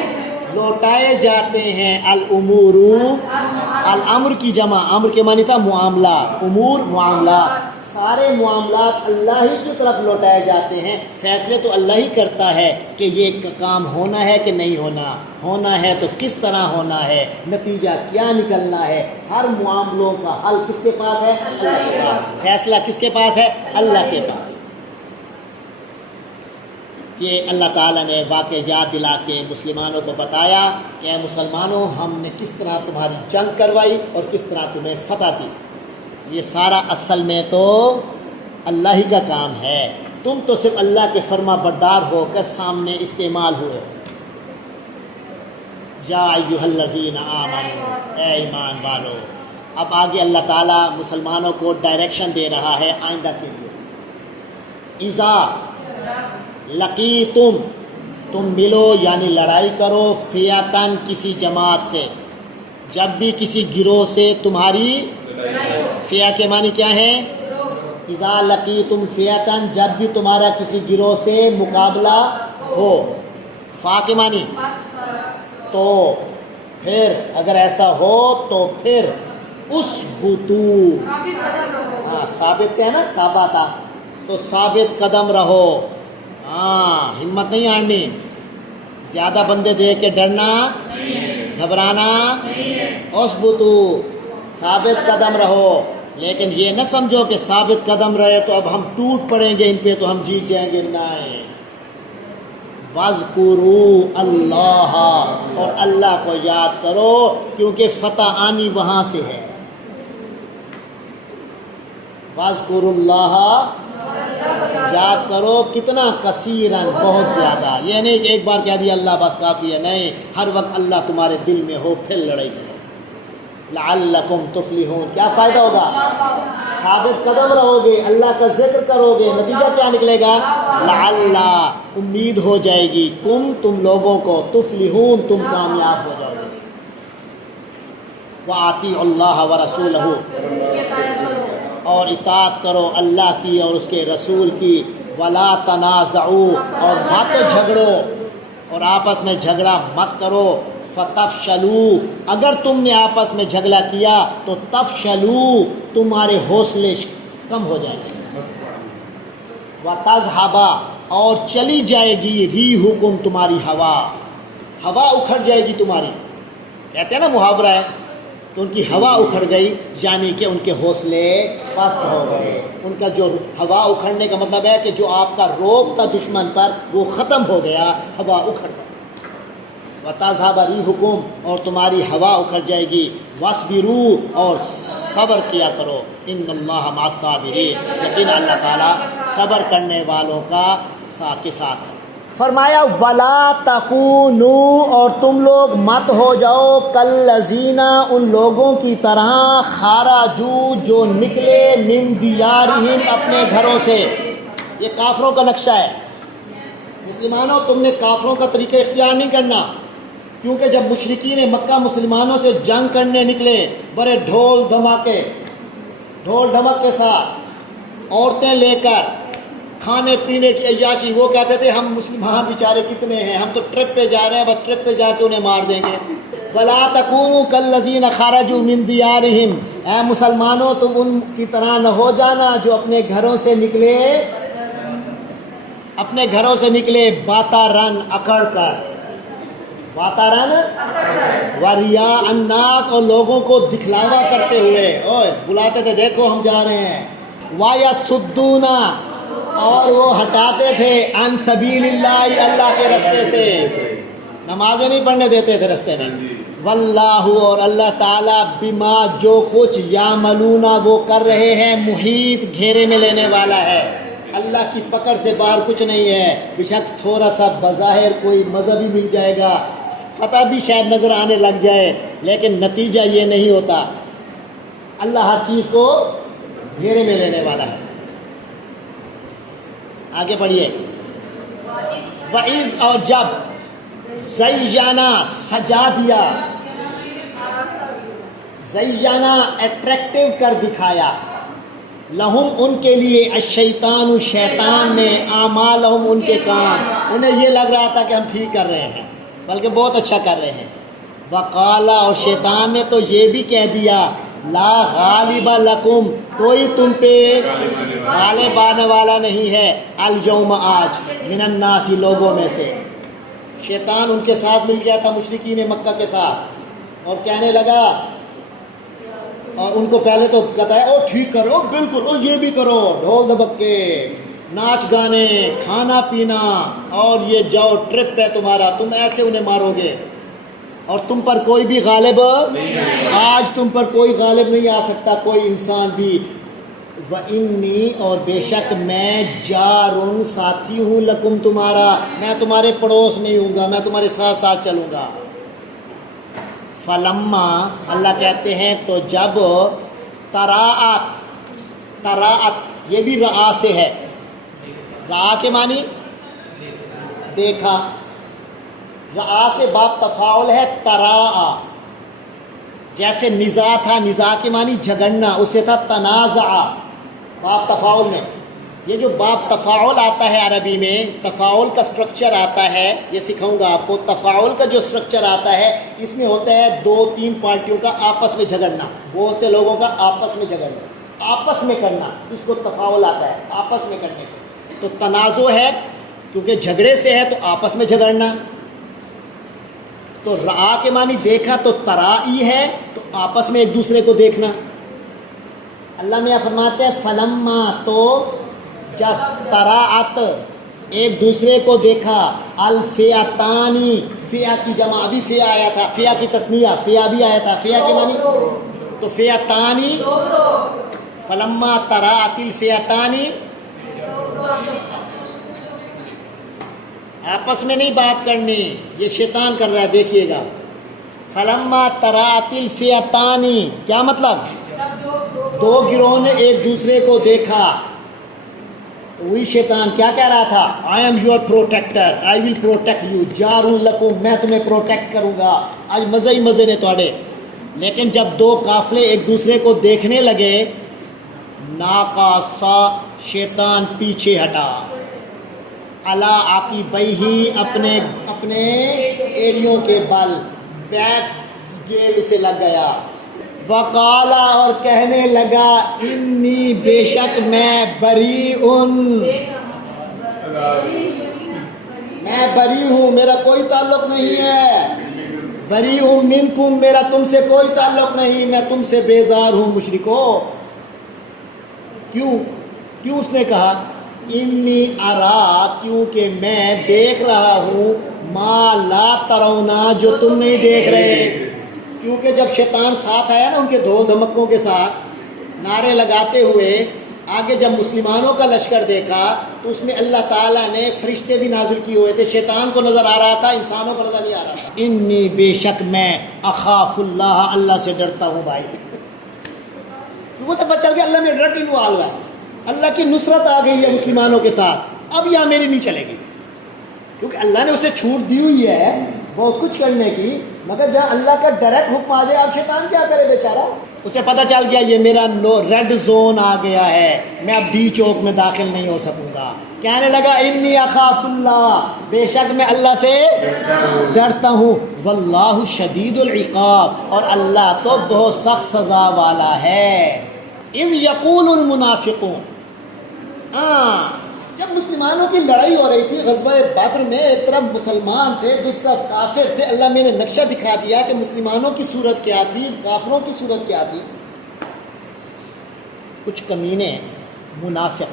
لوٹائے جاتے ہیں، الامور، الامر کی جمع، امر کے معنی تھا معاملہ، امور معاملات، سارے معاملات اللہ ہی کی طرف لوٹائے جاتے ہیں۔ فیصلے تو اللہ ہی کرتا ہے کہ یہ کام ہونا ہے کہ نہیں ہونا، ہونا ہے تو کس طرح ہونا ہے، نتیجہ کیا نکلنا ہے، ہر معاملوں کا حل کس کے پاس ہے؟ اللہ کے پاس۔ فیصلہ کس کے پاس ہے؟ اللہ کے پاس۔ یہ اللہ تعالیٰ نے واقع یاد دلا کے مسلمانوں کو بتایا کہ اے مسلمانوں، ہم نے کس طرح تمہاری جنگ کروائی اور کس طرح تمہیں فتح دی۔ یہ سارا اصل میں تو اللہ ہی کا کام ہے، تم تو صرف اللہ کے فرما بردار ہو کر سامنے استعمال ہوئے۔ یا ایھا الذین آمنوا، اے ایمان والو۔ اب آگے اللہ تعالیٰ مسلمانوں کو ڈائریکشن دے رہا ہے آئندہ کے لیے۔ اذا لقیتم، تم ملو یعنی لڑائی کرو، فئتن، کسی جماعت سے، جب بھی کسی گروہ سے تمہاری، فئہ کے معنی کیا ہے؟ اذا لقیتم فئتن، جب بھی تمہارا کسی گروہ سے مقابلہ ہو، فا کے معنی تو، پھر اگر ایسا ہو تو پھر اسبتو، ہاں ثابت سے ہے نا، ثابتا، تو ثابت قدم رہو، ہاں ہمت نہیں ہارنی، زیادہ بندے دیکھ کے ڈرنا، گھبرانا، اسبتو، ثابت قدم رہو۔ لیکن یہ نہ سمجھو کہ ثابت قدم رہے تو اب ہم ٹوٹ پڑیں گے ان پہ تو ہم جیت جائیں گے، نہیں۔ وَاذْكُرُوا اللَّهَ، اور اللہ کو یاد کرو، کیونکہ فتح آنی وہاں سے ہے۔ وَاذْكُرُوا اللَّهَ، یاد کرو، کتنا کثیراً، بہت زیادہ، یہ نہیں کہ ایک بار کہہ دیا اللہ بس کافی ہے، نہیں، ہر وقت اللہ تمہارے دل میں ہو، پھر لڑائی کرو۔ لعلکم تفلحون، کیا فائدہ ہوگا؟ ثابت قدم رہو گے، اللہ کا ذکر کرو گے، نتیجہ کیا نکلے گا؟ لعل، امید ہو جائے گی، تم لوگوں کو، تفلحون، تم کامیاب ہو جاؤ گے۔ وَأَطِیعُوا اللَّهَ وَرَسُولَهُ، اور اطاعت کرو اللہ کی اور اس کے رسول کی، وَلَا تَنَازَعُوا، اور مت جھگڑو، اور آپس میں جھگڑا مت کرو، فَتَفْشَلُوا، اگر تم نے آپس میں جھگڑا کیا تو تفشلوا، تمہارے حوصلے کم ہو جائیں گے، وَتَذْهَبَ، اور چلی جائے گی، رِیحُکُم، تمہاری ہوا اکھڑ جائے گی تمہاری، کہتے ہیں نا محاورہ ہے، تو ان کی ہوا اکھڑ گئی، یعنی کہ ان کے حوصلے پست ہو گئے۔ ان کا جو ہوا اکھڑنے کا مطلب ہے کہ جو آپ کا روب تھا دشمن پر وہ ختم ہو گیا، ہوا اکھڑ گئی۔ وَتَذْهَبَ رِيحُكُمْ، اور تمہاری ہوا اکھڑ جائے گی، وَاصْبِرُوا، اور صبر کیا کرو، إِنَّ اللَّهَ مَعَ الصَّابِرِينَ، یقین اللہ تعالیٰ صبر کرنے والوں کا کے ساتھ ہے۔ فرمایا وَلَا تَكُونُوا، اور تم لوگ مت ہو جاؤ، کالذین، ان لوگوں کی طرح، خرجوا، جو نکلے، من دیارہم، اپنے گھروں سے۔ یہ کافروں کا نقشہ ہے۔ مسلمانوں، تم نے کافروں کا طریقہ اختیار نہیں کرنا، کیونکہ جب مشرکین مکہ مسلمانوں سے جنگ کرنے نکلے، بڑے ڈھول ڈھمک کے ساتھ، عورتیں لے کر، کھانے پینے کی عیاشی، وہ کہتے تھے ہم مسلمان بیچارے کتنے ہیں، ہم تو ٹرپ پہ جا رہے ہیں، بس ٹرپ پہ جا کے انہیں مار دیں گے۔ وَلَا تَكُونُوا كَالَّذِينَ خَرَجُوا مِن دِيَارِهِمْ، اے مسلمانوں تم ان کی طرح نہ ہو جانا جو اپنے گھروں سے نکلے باتارن، اکڑ کر، باتارن وَرِيَاءَ النَّاسِ، اور لوگوں کو دکھلاوا کرتے ہوئے، بلاتے تھے دیکھو ہم جا رہے ہیں، وَيَصُدُّونَ، اور وہ ہٹاتے تھے، عن سبیل اللہ، اللہ کے راستے سے، نمازیں نہیں پڑھنے دیتے تھے راستے میں۔ واللہ، اور اللہ تعالیٰ، بما، جو کچھ، یعملون، وہ کر رہے ہیں، محیط، گھیرے میں لینے والا ہے۔ اللہ کی پکڑ سے باہر کچھ نہیں ہے، بے شک تھوڑا سا بظاہر کوئی مذہبی مل جائے گا، فتح بھی شاید نظر آنے لگ جائے، لیکن نتیجہ یہ نہیں ہوتا، اللہ ہر چیز کو گھیرے میں لینے والا ہے۔ آگے پڑھیے، وَإِذْ، اور جب، زَيَّنَا، سجا دیا، زَيَّنَا، اٹریکٹیو کر دکھایا، لہم، ان کے لیے، الشیطان، شیطان نے، اعمالہم، ان کے کام، انہیں یہ لگ رہا تھا کہ ہم ٹھیک کر رہے ہیں، بلکہ بہت اچھا کر رہے ہیں۔ وقال، اور شیطان نے تو یہ بھی کہہ دیا، لا غالب لکم، کوئی تم پہ غالب آنے والا نہیں ہے، الیوم، آج، من الناس، لوگوں میں سے۔ شیطان ان کے ساتھ مل گیا تھا، مشرکین مکہ کے ساتھ، اور کہنے لگا، اور ان کو پہلے تو کہتا ہے او ٹھیک کرو، بالکل، او یہ بھی کرو، ڈھول دھمکے، ناچ گانے، کھانا پینا، اور یہ جاؤ ٹرپ ہے تمہارا، تم ایسے انہیں مارو گے، اور تم پر کوئی بھی غالب، آج تم پر کوئی غالب نہیں آ سکتا، کوئی انسان بھی۔ وَإِنِّي، اور بے شک میں، جارٌ، ساتھی ہوں، لکم، تمہارا، میں تمہارے پڑوس میں ہی ہوں گا، میں تمہارے ساتھ ساتھ چلوں گا۔ فلما، اللہ کہتے ہیں تو جب، تراعت، یہ بھی رعا سے ہے، رعا کے معنی دیکھا، رعا سے باب تفاعل ہے، تراعا، جیسے نزاع تھا، نزاع کے معنی جھگڑنا، اسے تھا تنازع، باب تفاعل میں۔ یہ جو باب تفاعل آتا ہے عربی میں، تفاعل کا سٹرکچر آتا ہے، یہ سکھاؤں گا آپ کو، تفاعل کا جو سٹرکچر آتا ہے، اس میں ہوتا ہے 2-3 پارٹیوں کا آپس میں جھگڑنا، بہت سے لوگوں کا آپس میں جھگڑنا، آپس میں کرنا، اس کو تفاعل آتا ہے، آپس میں کرنے کو۔ تو تنازع ہے، کیونکہ جھگڑے سے ہے تو آپس میں جھگڑنا، تو رعا کے معنی دیکھا، تو ترائی ہے تو آپس میں ایک دوسرے کو دیکھنا۔ اللہ میاں فرماتے ہیں فلما، تو جب، تراعت، ایک دوسرے کو دیکھا، الفئتانی، فئہ کی جمع، ابھی فئہ آیا تھا، فئہ کی تثنیہ، فئہ بھی آیا تھا، فئہ کے معنی، تو فئتانی، فلما تراعت الفئتانی، آپس میں نہیں بات کرنی، یہ شیطان کر رہا ہے، دیکھیے گا۔ فلما تراءت الفئتان، کیا مطلب؟ دو گروہ نے ایک دوسرے کو دیکھا، وہی شیطان کیا کہہ رہا تھا؟ I am your protector, I will protect you, جارون لکم، میں تمہیں پروٹیکٹ کروں گا، آج مزے ہی مزے نے توڑے۔ لیکن جب دو قافلے ایک دوسرے کو دیکھنے لگے، ناقصا، شیطان پیچھے ہٹا، علی عقبیہ، اپنے ایڑیوں کے بل، بیک گیڑ سے لگ گیا، وقالا، اور کہنے لگا، انی، بے شک میں، میں بری ہوں، میرا کوئی تعلق نہیں ہے، بری منکم، میرا تم سے کوئی تعلق نہیں، میں تم سے بیزار ہوں مشرکو۔ کیوں اس نے کہا انی ارا، کیونکہ میں دیکھ رہا ہوں، ما لا ترونا، جو تم نہیں دیکھ رہے۔ کیونکہ جب شیطان ساتھ آیا نا ان کے دھول دھمکوں کے ساتھ نعرے لگاتے ہوئے، آگے جب مسلمانوں کا لشکر دیکھا تو اس میں اللہ تعالیٰ نے فرشتے بھی نازل کیے ہوئے تھے، شیطان کو نظر آ رہا تھا، انسانوں کو نظر نہیں آ رہا تھا۔ انی، بے شک میں، اخاف اللہ، اللہ سے ڈرتا ہوں بھائی۔ وہ تو پتہ چل گیا اللہ میں ڈر انوالو ہے، اللہ کی نصرت آ گئی ہے مسلمانوں کے ساتھ، اب یہاں میری نہیں چلے گی، کیونکہ اللہ نے اسے چھوٹ دی ہوئی ہے بہت کچھ کرنے کی، مگر جہاں اللہ کا ڈائریکٹ حکم آ جائے اب شیطان کیا کرے بیچارہ۔ اسے پتہ چل گیا یہ میرا ریڈ زون آ گیا ہے، میں اب ڈی چوک میں داخل نہیں ہو سکوں گا۔ کہنے لگا انی اخاف اللہ، بے شک میں اللہ سے ڈرتا ہوں، واللہ شدید العقاب، اور اللہ تو بہت سخت سزا والا ہے۔ اذ یقول المنافقون، جب مسلمانوں کی لڑائی ہو رہی تھی غزوہ بدر میں، ایک طرف مسلمان تھے دوسری طرف کافر تھے، اللہ میں نے نقشہ دکھا دیا کہ مسلمانوں کی صورت کیا تھی، کافروں کی صورت کیا تھی۔ کچھ کمینے منافق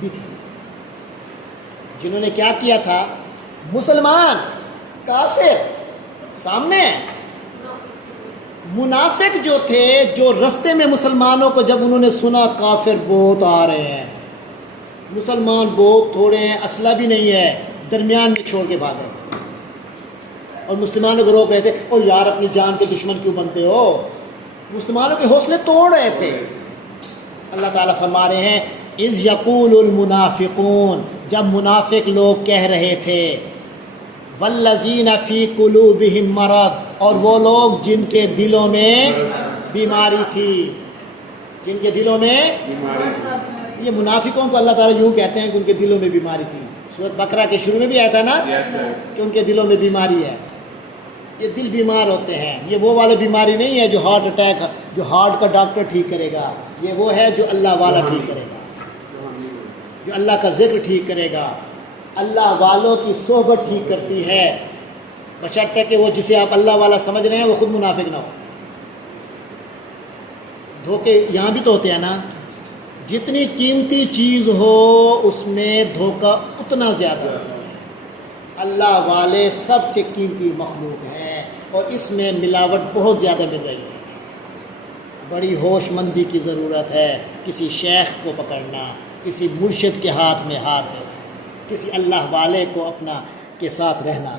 بھی تھے جنہوں نے کیا کیا تھا، مسلمان کافر سامنے، منافق جو تھے، جو رستے میں مسلمانوں کو جب انہوں نے سنا کافر بہت آ رہے ہیں، مسلمان بہت تھوڑے ہیں، اسلحہ بھی نہیں ہے، درمیان میں چھوڑ کے بھاگے، اور مسلمانوں کو روک رہے تھے، او یار اپنی جان کے دشمن کیوں بنتے ہو، مسلمانوں کے حوصلے توڑ رہے تھے۔ اللہ تعالیٰ فرما رہے ہیں اذ یقول المنافقون، جب منافق لوگ کہہ رہے تھے، والذین فی قلوبہم مرض، اور وہ لوگ جن کے دلوں میں بیماری تھی، جن کے دلوں میں یہ منافقوں کو اللہ تعالیٰ یوں کہتے ہیں کہ ان کے دلوں میں بیماری تھی۔ سورۃ بقرہ کے شروع میں بھی آیا تھا نا کہ ان کے دلوں میں بیماری ہے، یہ دل بیمار ہوتے ہیں، یہ وہ والی بیماری نہیں ہے جو ہارٹ اٹیک، جو ہارٹ کا ڈاکٹر ٹھیک کرے گا، یہ وہ ہے جو اللہ والا ٹھیک کرے گا، جو اللہ کا ذکر ٹھیک کرے گا، اللہ والوں کی صحبت ٹھیک کرتی ہے، بشرطے کہ وہ جسے آپ اللہ والا سمجھ رہے ہیں وہ خود منافق نہ ہو۔ دھوکے یہاں بھی تو ہوتے ہیں نا، جتنی قیمتی چیز ہو اس میں دھوکہ اتنا زیادہ ہوتا ہے۔ اللہ والے سب سے قیمتی مخلوق ہیں اور اس میں ملاوٹ بہت زیادہ مل رہی ہے، بڑی ہوش مندی کی ضرورت ہے، کسی شیخ کو پکڑنا، کسی مرشد کے ہاتھ میں ہاتھ، کسی اللہ والے کو اپنا کے ساتھ رہنا۔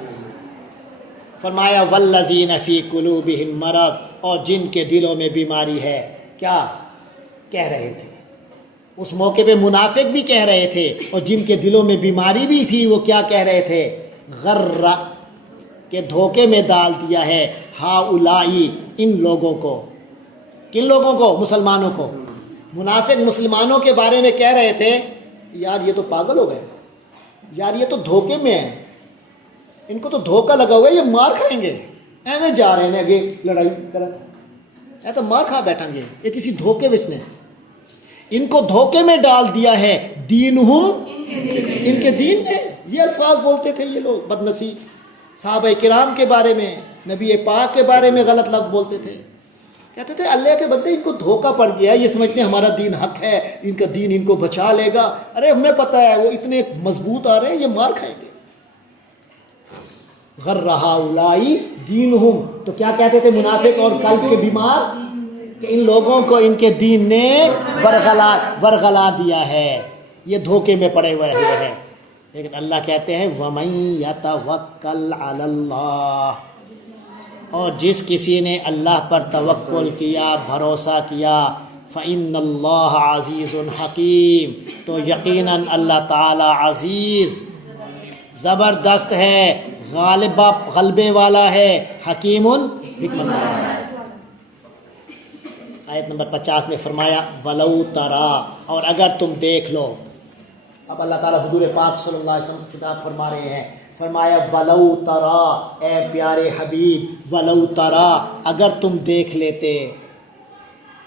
فرمایا والذین فی قلوبہم مرض، اور جن کے دلوں میں بیماری ہے، کیا کہہ رہے تھے اس موقع پہ، منافق بھی کہہ رہے تھے، اور جن کے دلوں میں بیماری بھی تھی وہ کیا کہہ رہے تھے، غر، کہ دھوکے میں ڈال دیا ہے، ہاؤلائی، ان لوگوں کو، کن لوگوں کو، مسلمانوں کو۔ منافق مسلمانوں کے بارے میں کہہ رہے تھے یار یہ تو پاگل ہو گئے، یار یہ تو دھوکے میں ہے، ان کو تو دھوکہ لگا ہوا ہے، یہ مار کھائیں گے، ایویں جا رہے ہیں اگے لڑائی کریں، اے تو مار کھا بیٹھیں گے، یہ کسی دھوکے وچ نے ان کو دھوکے میں ڈال دیا ہے، دینہم، ان کے دین نے، یہ الفاظ بولتے تھے یہ لوگ بدنصیب، صحابہ کرام کے بارے میں، نبی پاک کے بارے میں غلط لفظ بولتے تھے، کہتے تھے اللہ کے بندے ان کو دھوکہ پڑ گیا، یہ سمجھتے ہیں ہمارا دین حق ہے، ان کا دین ان کو بچا لے گا، ارے ہمیں پتہ ہے وہ اتنے مضبوط آ رہے ہیں، یہ مار کھائیں گے۔ غر ہؤلائی دینہم، تو کیا کہتے تھے منافق اور قلب کے بیمار، کہ ان لوگوں کو ان کے دین نے ورغلا دیا ہے، یہ دھوکے میں پڑے ہوئے ہیں۔ لیکن اللہ کہتے ہیں وَمَن يَتَوَکَّلْ عَلَى اللَّهِ، اور جس کسی نے اللہ پر توکل کیا، بھروسہ کیا، فَإِنَّ اللَّهَ عَزِيزٌ حَكِيمٌ، تو یقیناً اللہ تعالی عزیز زبردست ہے، غلبے والا ہے، حکیم حکمت والا ہے۔ آیت نمبر 50 میں فرمایا وَلَوْ تَرَى، اور اگر تم دیکھ لو۔ اب اللہ تعالیٰ حضور پاک صلی اللہ علیہ وسلم خطاب فرما رہے ہیں، فرمایا وَلَوْ تَرَى، اے پیارے حبیب، وَلَوْ تَرَى، اگر تم دیکھ لیتے،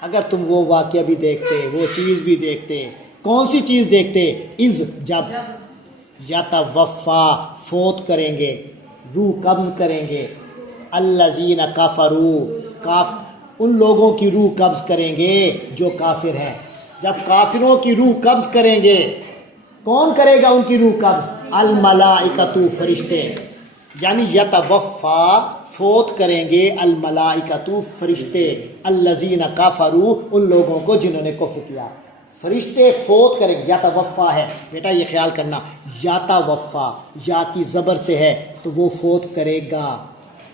اگر تم وہ واقعہ بھی دیکھتے، وہ چیز بھی دیکھتے۔ کون سی چیز دیکھتے؟ اذ، جب، یتوفا، فوت کریں گے، روح قبض کریں گے، الذین کفروا، ان لوگوں کی روح قبض کریں گے جو کافر ہیں۔ جب کافروں کی روح قبض کریں گے، کون کرے گا ان کی روح قبض؟ الملائکۃ، فرشتے، یعنی یتوفا، فوت کریں گے، الملائکۃ، فرشتے، الذین کفروا، ان لوگوں کو جنہوں نے کفر کیا۔ فرشتے فوت کریں گے، یتوفا ہے، بیٹا یہ خیال کرنا، یتوفا یا کی زبر سے ہے تو وہ فوت کرے گا،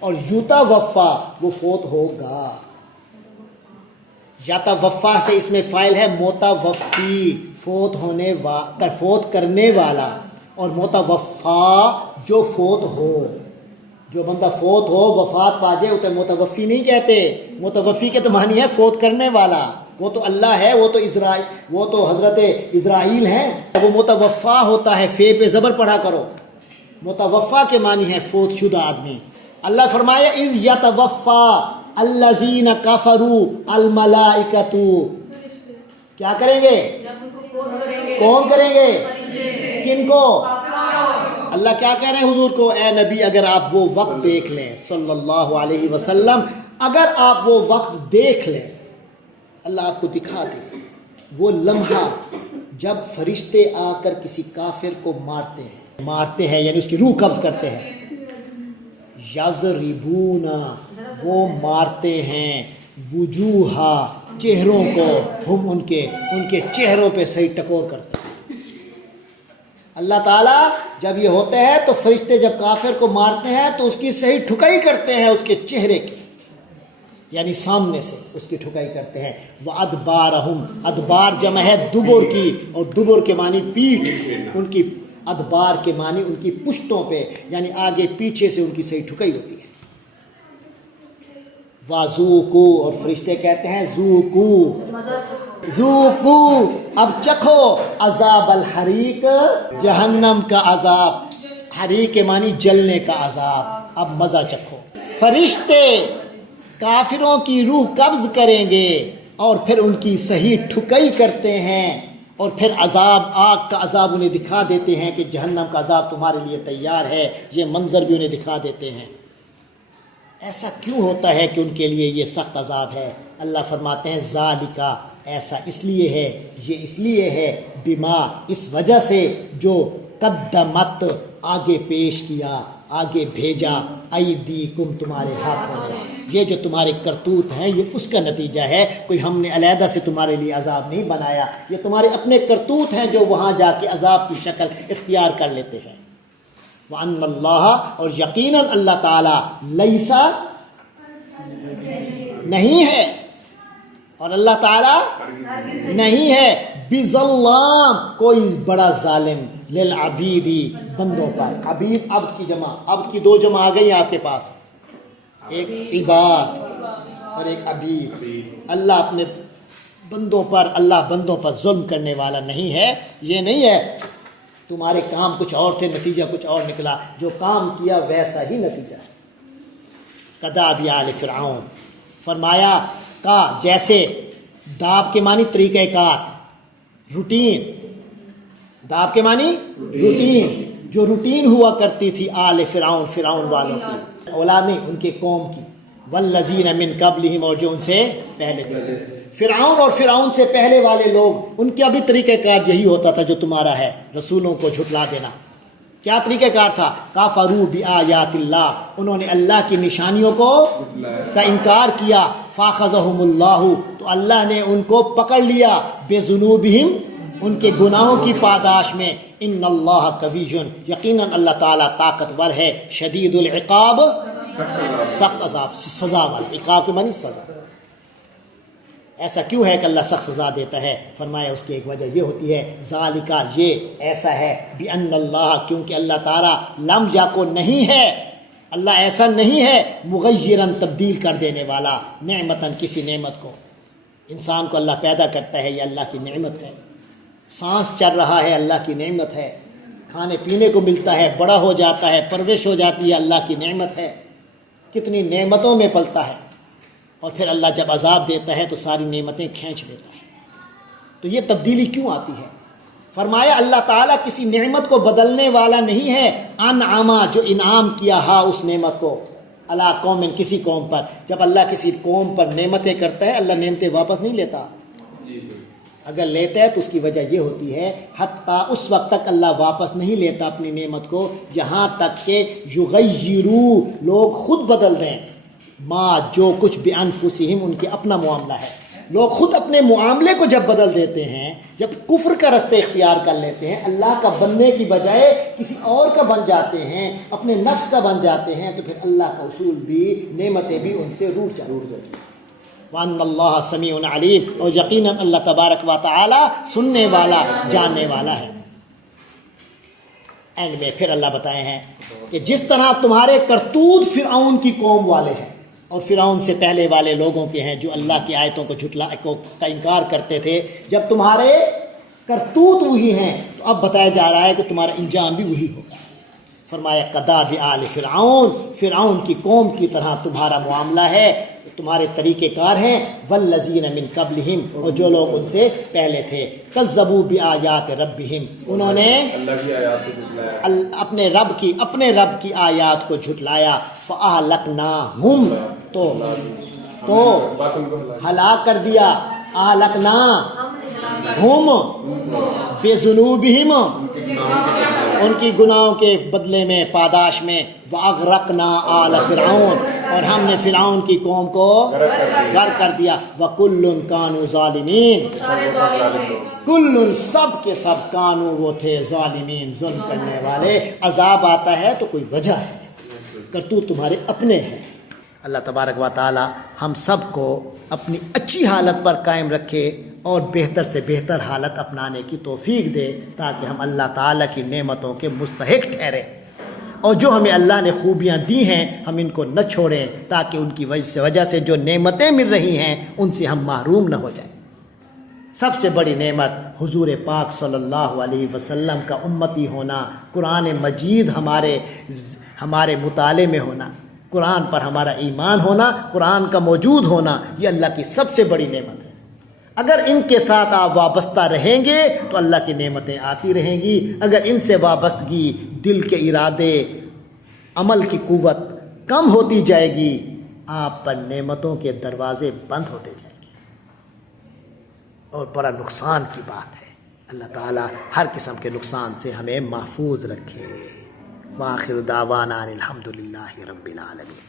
اور یتوفا وہ فوت ہوگا۔ یتوفا سے اس میں فاعل ہے متوفی، فوت ہونے فوت کرنے والا، اور متوفا جو فوت ہو، جو بندہ فوت ہو، وفات پا جائے، اسے متوفی نہیں کہتے۔ متوفی کے تو معنی ہے فوت کرنے والا، وہ تو اللہ ہے، وہ تو حضرت اسرائیل ہیں، وہ متوفا ہوتا ہے، فے پہ زبر پڑھا کرو، متوفا کے معنی ہے فوت شدہ آدمی۔ اللہ فرمایا اذ یتوفا الذین کفروا الملائکۃ، کیا کریں گے؟ کون کریں گے؟ کن کو؟ اللہ کیا کہہ رہے ہیں حضور کو؟ اے نبی اگر آپ وہ وقت دیکھ لیں، صلی اللہ علیہ وسلم، اگر آپ وہ وقت دیکھ لیں، اللہ آپ کو دکھا دے وہ لمحہ جب فرشتے آ کر کسی کافر کو مارتے ہیں یعنی اس کی روح قبض کرتے ہیں، یضربون، وہ مارتے ہیں، وجوہا، چہروں کو، ہم ان کے چہروں پہ صحیح ٹکور کرتے ہیں۔ اللہ تعالیٰ جب یہ ہوتا ہے تو فرشتے جب کافر کو مارتے ہیں تو اس کی صحیح ٹھکائی کرتے ہیں، اس کے چہرے کی، یعنی سامنے سے اس کی ٹھکائی کرتے ہیں۔ وَأَدْبَارَهُمْ، ادبار جمع ہے دبر کی، اور دبر کے معنی پیٹھ، ان کی ادبار کے معنی ان کی پشتوں پہ، یعنی آگے پیچھے سے ان کی صحیح ٹھکائی ہوتی ہے۔ وَذُوقُوا، اور فرشتے کہتے ہیں ذوقوا، اب چکھو، عذاب الحریق، جہنم کا عذاب، حریق کے معنی جلنے کا عذاب، اب مزہ چکھو۔ فرشتے کافروں کی روح قبض کریں گے اور پھر ان کی صحیح ٹھکائی کرتے ہیں، اور پھر عذاب، آگ کا عذاب انہیں دکھا دیتے ہیں کہ جہنم کا عذاب تمہارے لیے تیار ہے، یہ منظر بھی انہیں دکھا دیتے ہیں۔ ایسا کیوں ہوتا ہے کہ ان کے لیے یہ سخت عذاب ہے؟ اللہ فرماتے ہیں ذالکا، ایسا اس لیے ہے، یہ اس لیے ہے، بما، اس وجہ سے جو قدمت، آگے پیش کیا، آگے بھیجا، ایدیکم، تمہارے ہاتھوں، یہ جو تمہارے کرتوت ہیں یہ اس کا نتیجہ ہے، کوئی ہم نے علیحدہ سے تمہارے لیے عذاب نہیں بنایا، یہ تمہارے اپنے کرتوت ہیں جو وہاں جا کے عذاب کی شکل اختیار کر لیتے ہیں۔ وَأَنَّ اللَّهَ، اور یقیناً اللہ تعالیٰ، لیسا، نہیں ہے، اور اللہ تعالیٰ نہیں ہے، بظلام، کوئی بڑا ظالم، للعبیدی، بندوں پر۔ عبید عبد کی جمع، عبد کی دو جمع آ گئی آپ کے پاس، ایک عباد اور ایک عبید۔ اللہ اپنے بندوں پر، اللہ بندوں پر ظلم کرنے والا نہیں ہے۔ یہ نہیں ہے تمہارے کام کچھ اور تھے، نتیجہ کچھ اور نکلا، جو کام کیا ویسا ہی نتیجہ ہے۔ کداب آل فرعون، فرمایا کا، جیسے، داب کے معنی طریقہ کار، روٹین، داب کے معنی روٹین، جو روٹین ہوا کرتی تھی آل فرعون، فرعون والوں کی، اولاد نہیں، ان کے قوم کی، والذین من قبلہم، اور جو ان سے پہلے تھے، فرعون اور فرعون سے پہلے والے لوگ، ان کا بھی طریقہ کار یہی ہوتا تھا جو تمہارا ہے، رسولوں کو جھٹلا دینا۔ کیا طریقہ کار تھا؟ کافروا بآیات اللہ، انہوں نے اللہ کی نشانیوں کا انکار کیا، فاخذہم اللہ، تو اللہ نے ان کو پکڑ لیا، بذنوبہم، ان کے گناہوں کی پاداش میں، ان اللہ قوی، یقیناً اللہ تعالیٰ طاقتور ہے، شدید العقاب، سخت عذاب، سزا والا، عقاب کے معنی سزا۔ ایسا کیوں ہے کہ اللہ سخت سزا دیتا ہے؟ فرمایا اس کی ایک وجہ یہ ہوتی ہے، ذالکا یہ ایسا ہے، بِأَنَّ اللَّهَ کیونکہ اللہ تعالیٰ لم یکن نہیں ہے، اللہ ایسا نہیں ہے مغیرن تبدیل کر دینے والا، نعمتاً کسی نعمت کو۔ انسان کو اللہ پیدا کرتا ہے، یہ اللہ کی نعمت ہے۔ سانس چل رہا ہے، اللہ کی نعمت ہے۔ کھانے پینے کو ملتا ہے، بڑا ہو جاتا ہے، پرورش ہو جاتی ہے، اللہ کی نعمت ہے۔ کتنی نعمتوں میں پلتا ہے، اور پھر اللہ جب عذاب دیتا ہے تو ساری نعمتیں کھینچ لیتا ہے۔ تو یہ تبدیلی کیوں آتی ہے؟ فرمایا اللہ تعالیٰ کسی نعمت کو بدلنے والا نہیں ہے، انعما جو انعام کیا ہا اس نعمت کو، اللہ قوم کسی قوم پر۔ جب اللہ کسی قوم پر نعمتیں کرتا ہے، اللہ نعمتیں واپس نہیں لیتا، اگر لیتا ہے تو اس کی وجہ یہ ہوتی ہے حتیٰ اس وقت تک اللہ واپس نہیں لیتا اپنی نعمت کو جہاں تک کہ یغیرو لوگ خود بدل دیں، ما جو کچھ بانفسہم ان کے اپنا معاملہ ہے۔ لوگ خود اپنے معاملے کو جب بدل دیتے ہیں، جب کفر کا رستہ اختیار کر لیتے ہیں، اللہ کا بننے کی بجائے کسی اور کا بن جاتے ہیں، اپنے نفس کا بن جاتے ہیں، تو پھر اللہ کا اصول بھی، نعمتیں بھی ان سے روٹ جاتی ہیں۔ وَأَنَّ اللَّهَ سَمِيعٌ عَلِيمٌ، اور یقیناً اللہ تبارک و تعالی سننے والا، جاننے والا ہے۔ اینڈ میں پھر اللہ بتائے ہیں کہ جس طرح تمہارے کرتوت فرعون کی قوم والے ہیں اور فرعون سے پہلے والے لوگوں کے ہیں جو اللہ کی آیتوں کو کا انکار کرتے تھے، جب تمہارے کرتوت وہی ہیں تو اب بتایا جا رہا ہے کہ تمہارا انجام بھی وہی ہوگا۔ فرمایا قضا بآل فرعون، فرعون کی قوم کی طرح تمہارا معاملہ ہے، تمہارے طریقہ کار ہیں، والذین من قبلہم، اور جو لوگ ان سے پہلے تھے، کذبوا بآیات ربہم، انہوں نے اللہ کی آیات کو جھٹلایا، اپنے رب کی آیات کو جھٹلایا، فأہلکناہم، تو ہلاک کر دیا، اہلکناہم بذنوبہم، ان کی گناہوں کے بدلے میں، پاداش میں، وَأَغْرَقْنَا آلَ فِرْعَوْنَ، اور ہم نے فرعون کی قوم کو غرق کر دیا، وَكُلٌّ كَانُوا ظَالِمِينَ، کل سب کے سب کانوں وہ تھے ظالمین، ظلم کرنے والے۔ عذاب آتا ہے تو کوئی وجہ ہے، کرتوت تمہارے اپنے ہیں۔ اللہ تبارک و تعالی ہم سب کو اپنی اچھی حالت پر قائم رکھے اور بہتر سے بہتر حالت اپنانے کی توفیق دے، تاکہ ہم اللہ تعالیٰ کی نعمتوں کے مستحق ٹھہریں، اور جو ہمیں اللہ نے خوبیاں دی ہیں ہم ان کو نہ چھوڑیں، تاکہ ان کی وجہ سے جو نعمتیں مل رہی ہیں ان سے ہم محروم نہ ہو جائیں۔ سب سے بڑی نعمت حضور پاک صلی اللہ علیہ وسلم کا امتی ہونا، قرآن مجید ہمارے مطالعے میں ہونا، قرآن پر ہمارا ایمان ہونا، قرآن کا موجود ہونا، یہ اللہ کی سب سے بڑی نعمت ہے۔ اگر ان کے ساتھ آپ وابستہ رہیں گے تو اللہ کی نعمتیں آتی رہیں گی، اگر ان سے وابستگی، دل کے ارادے، عمل کی قوت کم ہوتی جائے گی، آپ پر نعمتوں کے دروازے بند ہوتے جائیں گے، اور بڑا نقصان کی بات ہے۔ اللہ تعالی ہر قسم کے نقصان سے ہمیں محفوظ رکھے۔ وآخر دعوانا الحمدللہ رب العالمین۔